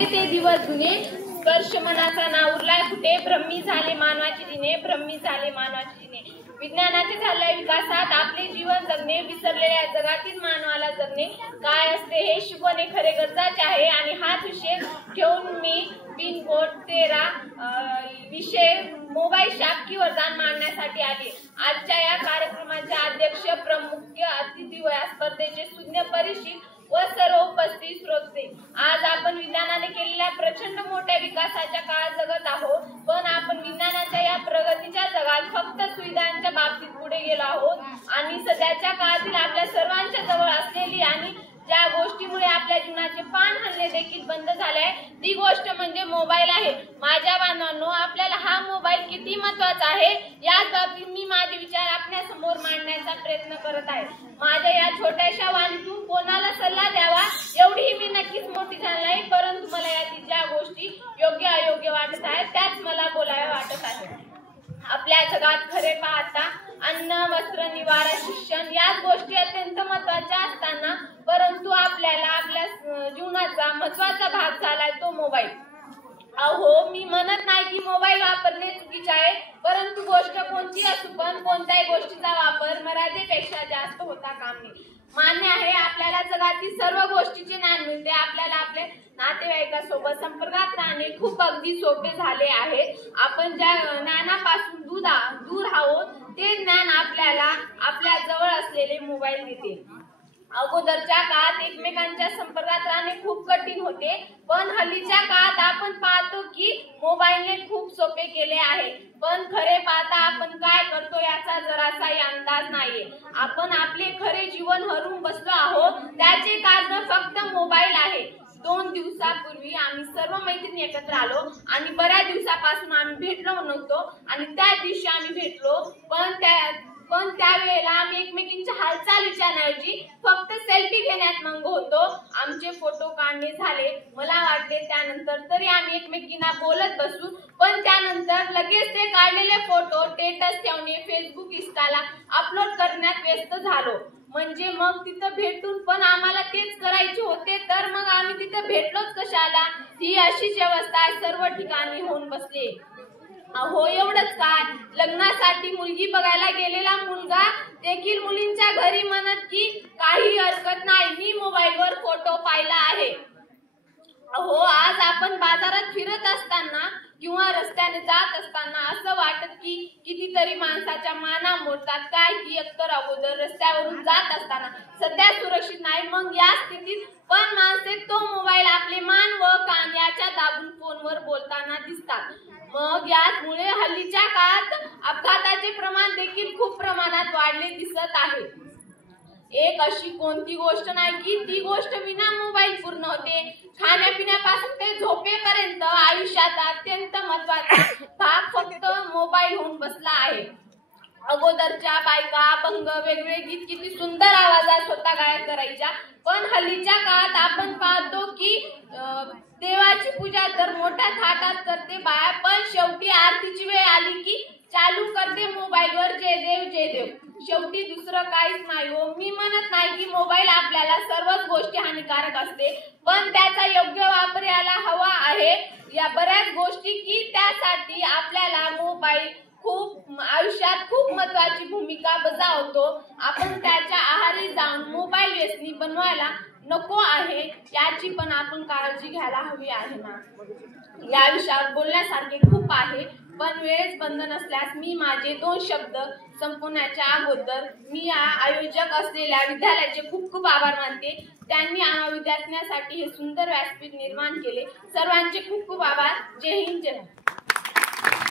ते दिवस जुने स्पर्श मनाचा ना उरलाय कुठे ब्रह्मी झाले मानवाचे जिने ब्रह्मी झाले मानवाचे जिने। विज्ञानाचे झालेल्या विकासात आपले जीवन जगणे विसरलेल्या जगातील मानवाला जगणे काय असते हे शिकवणे खरे गरजेचे आहे। आणि हाच विषय घेऊन मी पिनकोड 13 विषय मोबाईल शापकी वरदान मांडण्यासाठी आले। आजच्या या कार्यक्रमाचे अध्यक्ष प्रमुख अतिथी व स्पर्धेचे सुज्ञ परिचित व सर्व उपस्थित श्रोते, आज आपण विज्ञानाने केलेल्या प्रचंड मोठ्या विकासाच्या काळात जगत आहोत, पण आपण विज्ञानाच्या या प्रगतीच्या जगात फक्त सुविधांच्या बाबतीत पुढे गेलो आहोत। आणि सध्याच्या काळातील आपल्या सर्वांच्या जवळ असलेली आणि ज्या गोष्टीमुळे आपल्या जीवनाचे पान हलणे देखील बंद झाले आहे ती गोष्ट म्हणजे मोबाईल आहे। माझ्या बांधवांनो, आपल्याला हा मोबाईल किती महत्त्वाचा आहे याच बाबतीत मी माझे विचार आपल्या समोर मांडण्याचा प्रयत्न करत आहे। माझ्या या छोट्याशा वाणीतून कोणाला सल्ला द्यावा एवढी मी नक्कीच मोठी झाली नाही, परंतु मला यातील ज्या गोष्टी योग्य अयोग्य वाटत आहेत त्याच मला बोलाव्या वाटत आहे। आपल्या जगात खरे पाहता अन्न वस्त्र निवारा शिक्षण याच गोष्टी अत्यंत महत्त्वाच्या असताना परंतु आपल्याला आपल्या जीवनाचा महत्त्वाचा भाग झालाय तो मोबाईल। अहो, मी म्हणत नाही की मोबाईल वापरणे चुकीचे आहे, परंतु गोष्ट कोणती असू पण कोणत्याही गोष्टीचा वापर मर्यादेपेक्षा जास्त होता काम नये। मान्य आहे, आपल्याला जगातील सर्व गोष्टीचे ज्ञान मिळते, आपल्याला आपल्या नातेवाईकांसोबत संपर्कात राहणे खूप अगदी सोपे झाले आहे। आपण ज्या ज्ञानापासून दूर आहोत ते ज्ञान आपल्याला आपल्या जवळ असलेले मोबाईल देते। अगोदरच्या काळात एकमेकांच्या संपर्कात राहणे खूप कठीण होते, पण हल्लीच्या काळात आपण पाहतो की मोबाईलने खूप सोपे केले आहे। पण खरे पाहता आपण काय करतो याचा जरासाही अंदाज नाहीये। आपण आपले खरे जीवन हरवून बसलो आहोत, त्याचे कारण फक्त मोबाईल आहे। 2 दिवसापूर्वी आम्ही सर्व मैत्रिणी एकत्र आलो आणि बऱ्याच दिवसापासून आम्ही भेटलो नव्हतो आणि त्या दिवशी आम्ही भेटलो, पण त्यावेळेला आम्ही एकमेकींच्या हालचाल विचारण्याऐवजी फक्त सेल्फी घेण्यात मग्न होतो। आमचे फोटो काढणे झाले, मला वाटले त्यानंतर तरी आम्ही एकमेकींना बोलत बसू, पण त्यानंतर लगेच ते काढलेले फोटो स्टेटस ठेवणे फेसबुक इंस्टाला अपलोड करण्यात व्यस्त झालो। म्हणजे मग तिथं भेटून पण आम्हाला तेच करायचे होते, तर मग आम्ही तिथं भेटलोच कशाला? ही अशीच व्यवस्था सर्व ठिकाणी होऊन बसली। अहो, एवढंच काय, लग्नासाठी मुलगी बघायला गेलेला मुलगा देखील मुलींच्या घरी म्हणत की काही हरकत नाही, मी मोबाईलवर फोटो पाहिला आहे। अहो, आज आपण बाजारात फिरत असताना किंवा रस्त्याने जात असताना असं वाटत की कितीतरी माणसाच्या माना मोडतात काय की एकतर अगोदर रस्त्यावरून जात असताना सध्या सुरक्षित नाही, मग या स्थितीत पण माणसे तो मोबाईल आपले मान व कान याच्या दाबून फोनवर बोलताना दिसतात। मग यामुळे हल्लीच्या काळात अपघाताचे प्रमाण देखील खूप प्रमाणात वाढले दिसत आहे। एक अशी कोणती गोष्ट नाही की ती गोष्ट विना मोबाईल पूर्ण होते। खाण्यापिण्यापासून ते झोपेपर्यंत आयुष्यात अत्यंत महत्त्वाचा भाग फक्त मोबाईल होऊन बसला आहे। अगोदरच्या बायका अभंग वेगवेगळे गीत किती सुंदर आवाजात स्वतः गायन करायच्या, पण हल्लीच्या काळात आपण पाहतो की देवाची पूजा तर मोठ्या थाटात करते बाया, पण शेवटी आरतीची वेळ आली की चालू करते मोबाईलवर जय देव जय देव। शेवटी दुसरं काहीच नाही हो। मी म्हणत नाही की मोबाईल आपल्याला सर्वच गोष्टी हानिकारक असते, पण त्याचा योग्य वापर याला हवा आहे। या बऱ्याच गोष्टी की त्यासाठी आपल्याला मोबाईल आयुष्यात खूप महत्त्वाची भूमिका बजावतो। आपण त्याच्या आहारी जाऊन मोबाईल व्यसनी बनवायला नको आहे याची पण आपण काळजी घ्यायला हवी आहे ना। या विषयावर बोलण्यासारखे खूप आहे, पण वेळेच बंद नसल्यास मी माझे 2 शब्द संपवण्याच्या अगोदर मी आयोजक असलेल्या विद्यालयाचे खूप खूप आभार मानते। त्यांनी विद्यार्थ्यांसाठी हे सुंदर व्यासपीठ निर्माण केले। सर्वांचे खूप खूप आभार। जय हिंद, जय भारत।